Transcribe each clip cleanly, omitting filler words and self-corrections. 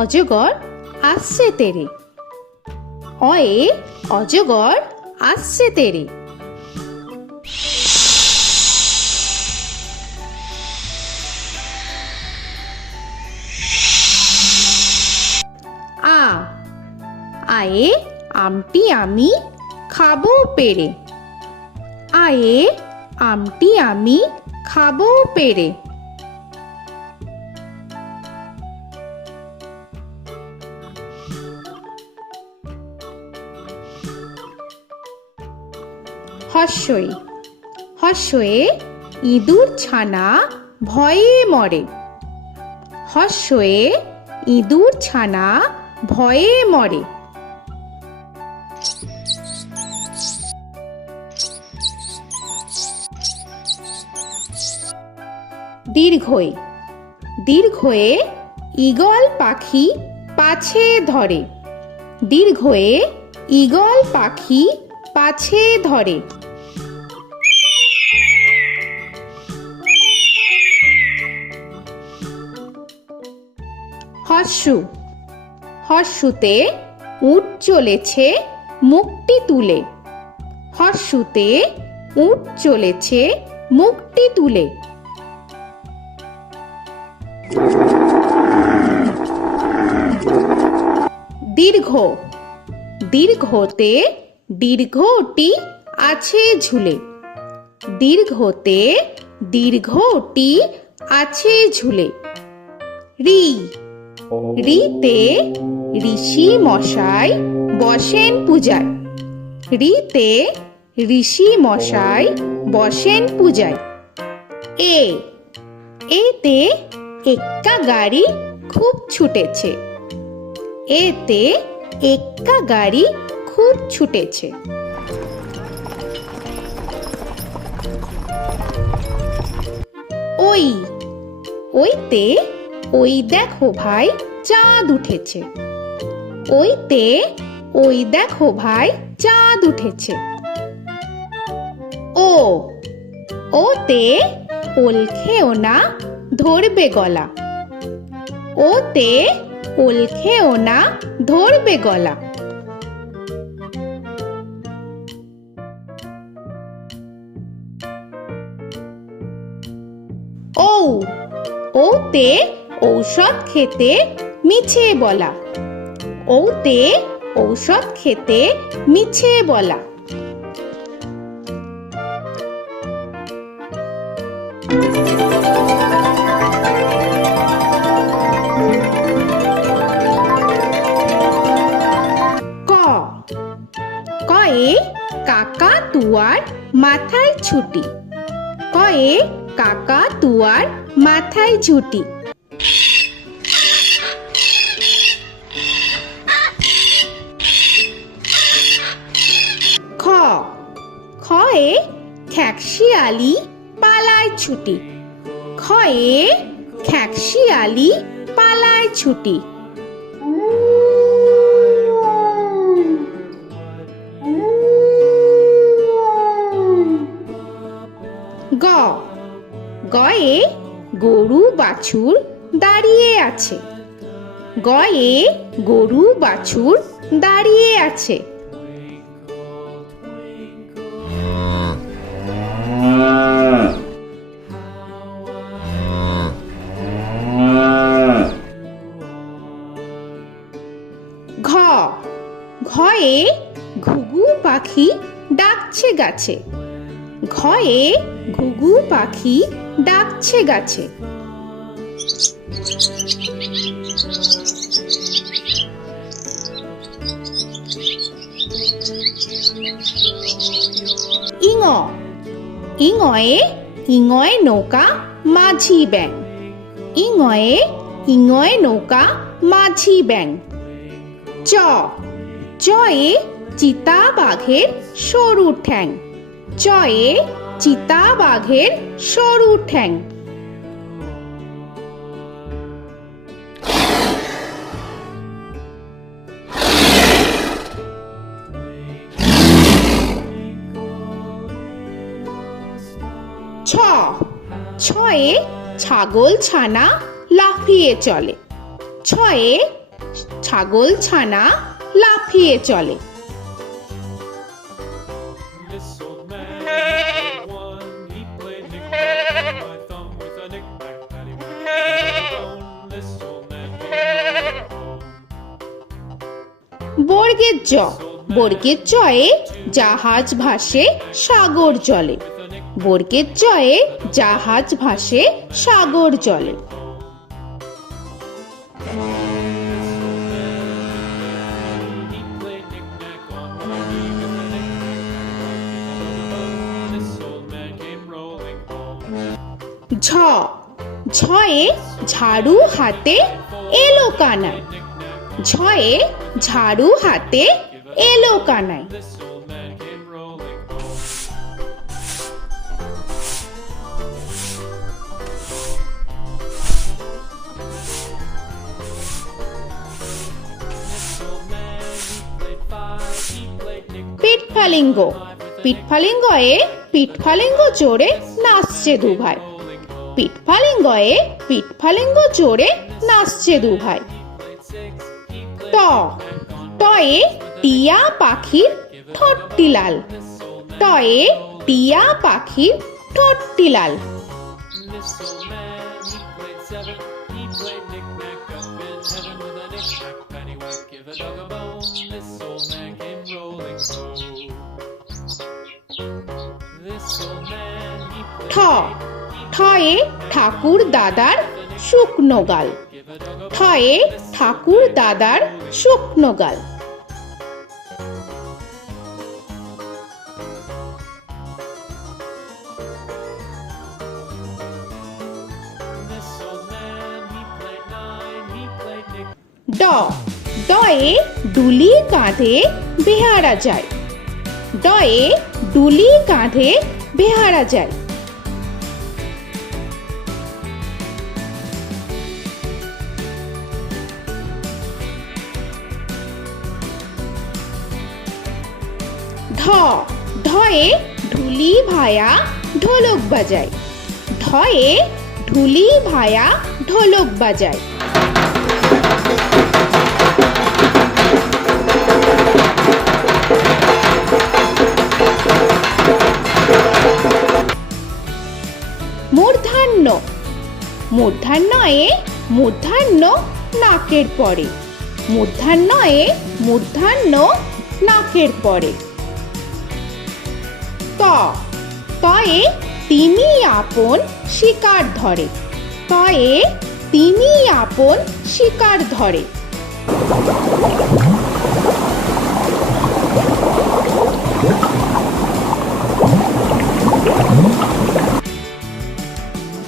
অজগর আসছে তেরে। অয়ে অজগর আসছে তেরে। আ আয়ে আমটি আমি খাবো পেরে। আয়ে আমটি আমি খাবো পেরে। হর্ষই হর্ষয়ে ইঁদুর ছানা ভয়ে মরে। হর্ষয়ে ইঁদুর ছানা ভয়ে মরে। দীর্ঘই দীর্ঘয়ে ঈগল পাখি পাছে ধরে। দীর্ঘয়ে ঈগল পাখি পাছে ধরে। হর্ষু হর্ষুতে উট চলেছে মুখটি তুলে। হর্ষুতে উট চলেছে মুখটি তুলে। দীর্ঘ দীর্ঘতে দীর্ঘটি আছে ঝুলে। দীর্ঘতে দীর্ঘটি আছে ঝুলে। রি রিতে ঋষি মশাই বসেন পূজায়। রিতে ঋষি মশাই বসেন পূজায়। এ এতে এক্কা গাড়ি খুব ছুটেছে। এতে এক্কা গাড়ি খুব ছুটেছে। ওই ওইতে ওই দেখো ভাই চাঁদ উঠেছে। ওইতে ওই দেখো ভাই চাঁদ উঠেছে। ও ওতে ওল খেও না ধরবে গলা। ওতে ওল খেও না ধরবে গলা। ঔ ওতে ঔষধ খেতে মিছে বলা। ওতে ঔষধ খেতে মিছে বলা। ক কয়ে কাকা তুয়ার মাথায় ছুটি। কয়ে কাকা তুয়ার মাথায় ঝুটি। খ খয়ে খ্যাকশিয়ালি পালায় ছুটি। খয়ে খ্যাকশিয়ালি পালায় ছুটি। গ গয়ে গরু বাছুর দাঁড়িয়ে আছে। গয়ে গরু বাছুর দাঁড়িয়ে আছে। ঘ ঘয়ে ঘুঘু পাখি ডাকছে গাছে। ঘয়ে ঘুঘু পাখি ডাকছে গাছে। ইঙ ইঙয়ে ইঙয়ে নৌকা মাঝি ব্যাং। ইঙয়ে ইঙয়ে নৌকা মাঝি ব্যাং। চ চয়ে চিতা বাঘের সরু ঠ্যাং। চয়ে চিতা বাঘের সরু ঠ্যাং। ছ ছয়ে ছাগল ছানা লাফিয়ে চলে। ছয়ে ছাগল ছানা লাফিয়ে চলে। This old man had one. He played knick-knack on my thumb with a knick-knack, paddywhack, bone. This old man came rolling home. বর্গের জ, বর্গের জয়ে জাহাজ ভাসে সাগর জলে। বর্গের জয়ে জাহাজ ভাসে সাগর জলে। He played knick-knack on my knee with a knick-knack, this old man came rolling home. ঝ, ঝয়ে ঝাড়ু হাতে এলো কানাই। ঝয়ে ঝাড়ু হাতে এলো Kanai. This old man came rolling home. This old man, he played five. He played knick-knack. পিঠফালিঙ্গ, পিঠফালিঙ্গয়ে পিঠফালিঙ্গ জোরে নাচছে দুভাই। পিঠফালিঙ্গয়ে পিঠফালিঙ্গ জোরে নাচছে দুভাই। ট, টয়ে টিয়া পাখির ঠোঁটটি লাল। টয়ে টিয়া পাখির ঠোঁটটি লাল। This old man, he played seven. He played knick-knack up in heaven with a knick-knack, paddywhack, give a dog a bone. This old man came rolling home. This old man, he ঠ, played ঠয়ে ঠাকুর দাদার শুকনো গাল। give a dog a ঠয়ে ঠাকুর দাদার শুকনো গাল। This old man, he played nine. He played knick. ড, ডয়ে ডুলি কাঁধে বেহারা যায়। ডয়ে ডুলি কাঁধে বেহারা যায়। ঢ, ঢয়ে ঢুলি ভায়া ঢোলক বাজায়। ঢয়ে ঢুলি ভায়া ঢোলক বাজায়। মূর্ধান্য, মূর্ধান্যয়ে মূর্ধান্য নাকের পরে। মূর্ধান্যয়ে মূর্ধান্য নাকের পরে। ত, তয়ে তিনি আপন শিকার ধরে। তয়ে তিনি আপন শিকার ধরে।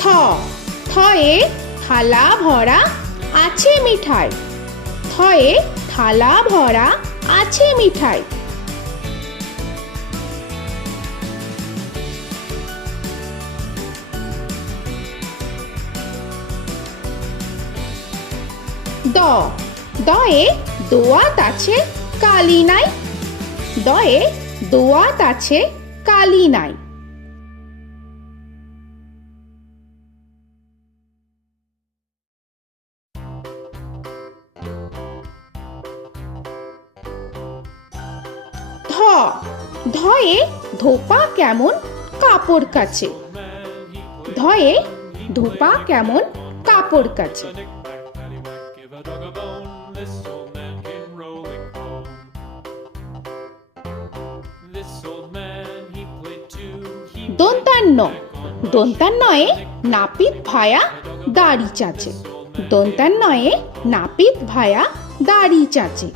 থ, থয়ে থালা ভরা আছে মিঠাই। থয়ে থালা ভরা আছে মিঠাই। দ, দয়ে দোয়াত আছে কালি নাই। দয়ে দোয়াত আছে কালি নাই। ধ, ধয়ে ধোপা কেমন কাপড় কাচে। ধয়ে ধোপা কেমন কাপড় কাচে। Knick-knack, paddywhack, give a dog a bone. This old man came rolling home. This old man, he played two. He দন্তান্ন, দন্তান্নয়ে নাপিত ভায়া দাড়ি চাচে। দন্তান্নয়ে নাপিত ভায়া দাড়ি চাচে।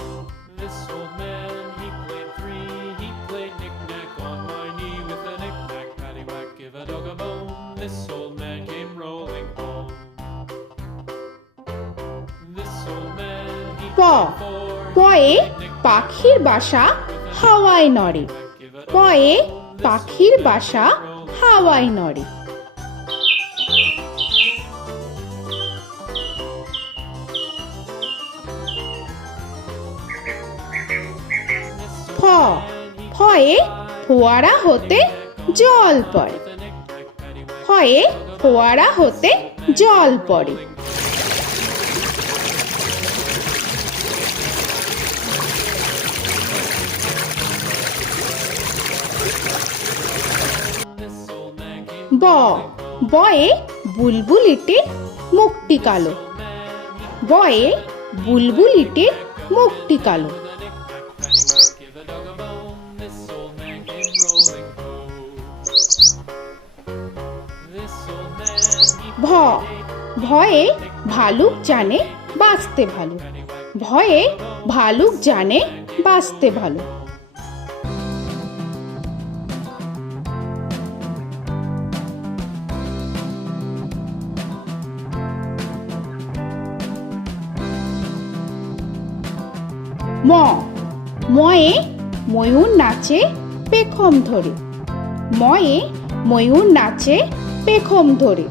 This old man, he played three. He played knick-knack on my knee with a knick-knack, paddywhack, give a dog a bone. This old man came rolling home. This old man, he প, played four. পয়ে পাখির বাসা হাওয়ায় নড়ে। পয়ে পাখির বাসা হাওয়ায় নড়ে। ফ, ফয়ে ফোয়ারা হতে জল পড়ে। ফয়ে ফোয়ারা হতে জল পড়ে। ব বয়ে বুলবুলিটির মুখটি কালো। বয়ে বুলবুলিটির মুখটি কালো। Give a dog a bone, this old man came rolling home. This old man, he ভ ভয়ে ভালুক জানে বাঁচতে ভালো। ভয়ে ভালুক জানে বাঁচতে ভালো। ম ময়ে ময়ূর নাচে পেখম ধরে। ময়ে ময়ূর নাচে পেখম ধরে।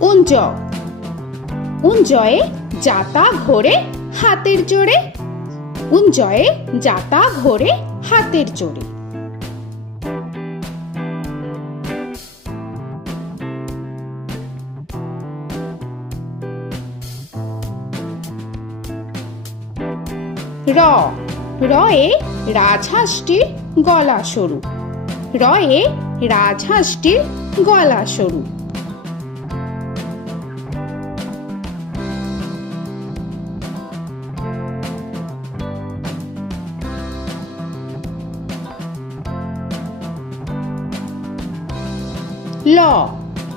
উঞ্জ উঞ্জয়ে যাতা ঘোরে হাতের জোরে। উঞ্জয়ে যাতা ঘোরে হাতের জোরে। র রয়ে রাজহাঁসটির গলা সরু। রয়ে রাজহাঁসটির গলা সরু। ল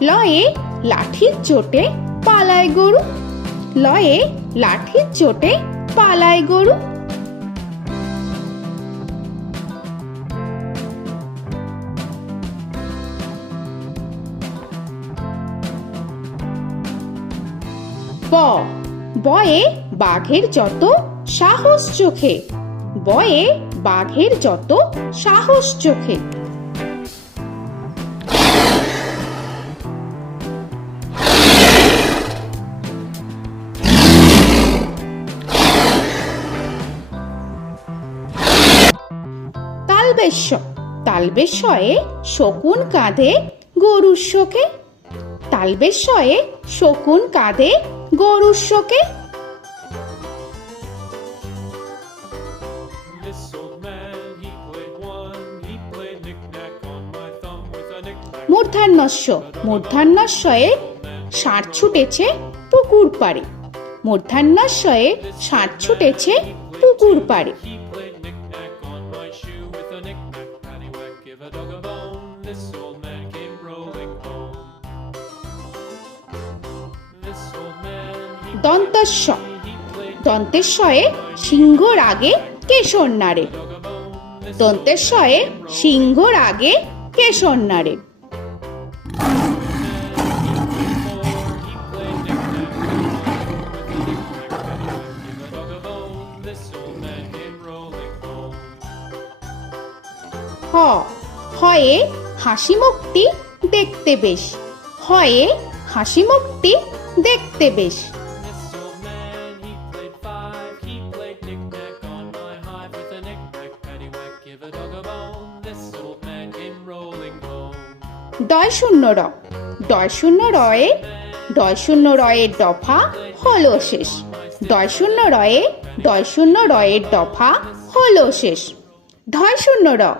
লয়ে লাঠির চোটে পালায় গরু। লয়ে লাঠির চোটে পালায় গরু। ব বয়ে বাঘের যত সাহস চোখে। বয়ে বাঘের যত সাহস চোখে। তালবেশ্য তালবেশ্যয়ে শকুন কাঁধে গরুর শোকে। তালবেশ্যয়ে শকুন কাঁধে গরুর শোকে। This old man, he played one, he played knick-knack on my thumb with a knick-knack. মূর্ধন্যস্য মূর্ধন্যস্বয়ে ষাঁড় ছুটেছে পুকুর পাড়ে। মূর্ধন্যস্বয়ে ষাঁড় ছুটেছে পুকুর পাড়ে। He played knick-knack on my shoe with a knick-knack, paddywhack, give a dog a bone. This old man came rolling home. This old man, he দন্তস্ব played দন্তেশ্বয়ে সিংহর আগে কেশর নাড়ে। dog a bone. This দন্তেশ্বয়ে সিংহর আগে কেশর নাড়ে। he played knick-knack on my with a knick-knack, paddywhack, give a dog a bone. This old man came rolling home. হ হয়ে হাসি মুখটি দেখতে বেশ। হয়ে হাসি মুখটি দেখতে বেশ। This old man, he played five, he played knick-knack on my hive with a knick-knack, paddywhack, give a dog a bone. This old man came rolling home. ডয় শূন্য র ডয় শূন্য রয়ে ডয় শূন্য রয়ের দফা হলো শেষ। ডয় শূন্য রয়ে ডয় শূন্য রয়ের দফা হলো শেষ। ঢয় শূন্য র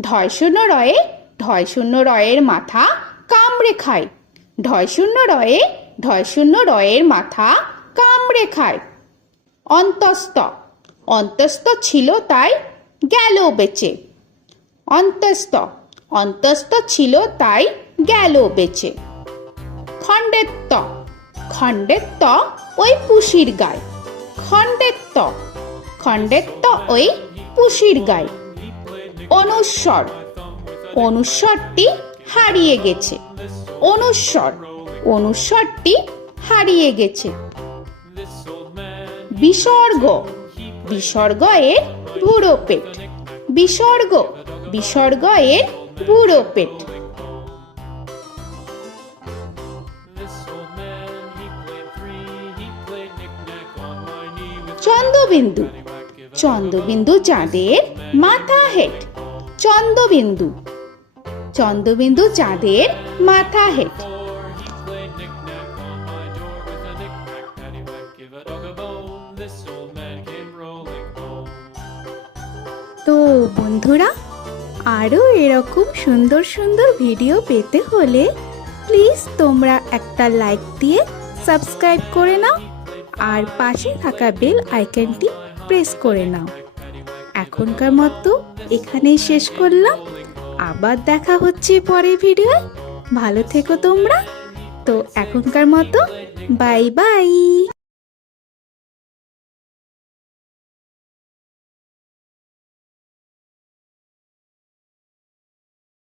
ঢয় শূন্য রয়ে ঢয় শূন্য রয়ের মাথা কামড়ে খায়। ঢয় শূন্য রয়ে ঢয় শূন্য রয়ের মাথা কামড়ে খায়। অন্তস্থ অন্তস্থ ছিল তাই গেল বেঁচে। অন্তস্থ অন্তস্থ ছিল তাই গেল বেঁচে। খণ্ডেত্ব খণ্ডেত্ব ওই পুষির গায়। খণ্ডেত্ব খণ্ডেত্ব ওই পুষির গায়। অনুস্বর অনুস্বরটি হারিয়ে গেছে। অনুস্বর অনুস্বরটি হারিয়ে গেছে। This old man, বিসর্গ বিসর্গ এর বুড়ো পেট। বিসর্গ বিসর্গ এর বুড়ো পেট। this old man, he played three, he played knick-knack on my knee with Chandrabindu paddywhack, give a Chandrabindu চাঁদের মাথা হেট। চন্দ্রবিন্দু চন্দ্রবিন্দু চাঁদের মাথা head. Before he played knick-knack on my door with a knick-knack, paddywhack, give a dog a bone. This old man came rolling home. তো বন্ধুরা, আরও এরকম সুন্দর সুন্দর ভিডিও পেতে হলে প্লিজ তোমরা একটা লাইক দিয়ে সাবস্ক্রাইব করে নাও আর পাশে থাকা বেল আইকনটি প্রেস করে নাও। এখনকার মতো এখানেই শেষ করলাম, আবার দেখা হচ্ছে পরের ভিডিও। ভালো থেকো তোমরা। তো এখনকার মতো বাই বাই।